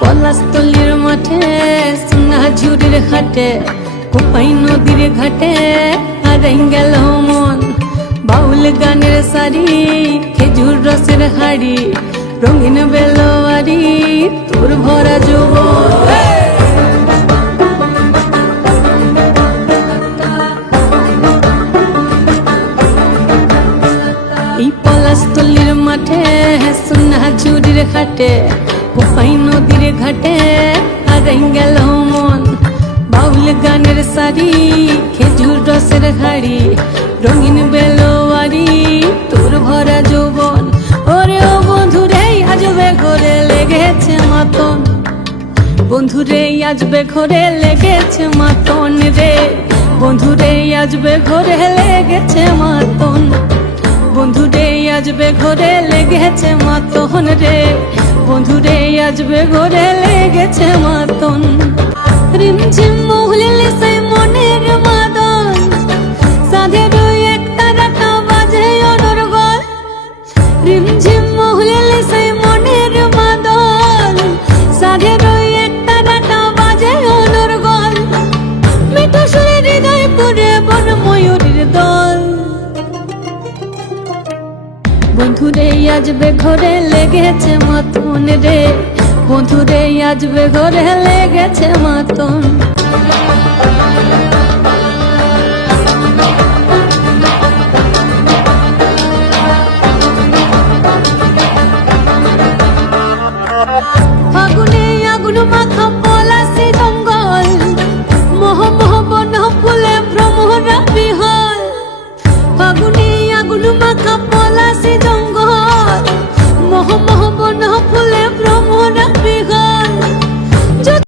পলাশতলির মাঠে সোনা ঝুড়ির ঘাটে কোপাই নদীর ঘাটে হারাই গেল মন বাউল গানের সারি খেজুর রসের হাড়ি রঙিন বেলোয়ারি তোর ভরা যৌবন এই পলাশতলির মাঠে সোনা ঝুড়ির ঘাটে কোপাই নদীর ঘাটে হারাই গেল মন বাউল গানের সারি খেজুর রসের হাড়ি রঙিন বেলোয়ারি তোর ভরা যৌবন ওরে ও বন্ধুরে আজবে ঘরে লেগেছে মাতন বন্ধুরে আজবে ঘরে লেগেছে মাতন রে বন্ধুরে আজবে ঘরে লেগেছে মাতন বন্ধুরে আজবে ঘরে লেগেছে মাতন রে বন্ধুরে আজবে ঘরে লেগেছে মাতন রিমঝিম মহুলে সে মনের মাদন সাধের এক তারাটা বাজে অনর্গল রিমঝিম মহুলে সে মনের মাদন সাধের এক তারাটা বাজে অনর্গল মিঠু সুরে হৃদয় পুরে বন ময়ূরের দল বন্ধুরে আজবে ঘরে লেগেছে মাতন রে বন্ধুরে আজবে ঘরে লেগেছে মাতন ফাগুনে আগুন মাখা পলাশি জঙ্গল মোহ মোহ বন ফুলে ভ্রমরা বিহল ফাগুনে আগুন মাখা পলাশি জঙ্গল মোহ মোহ বন ফুলে ভ্রমরা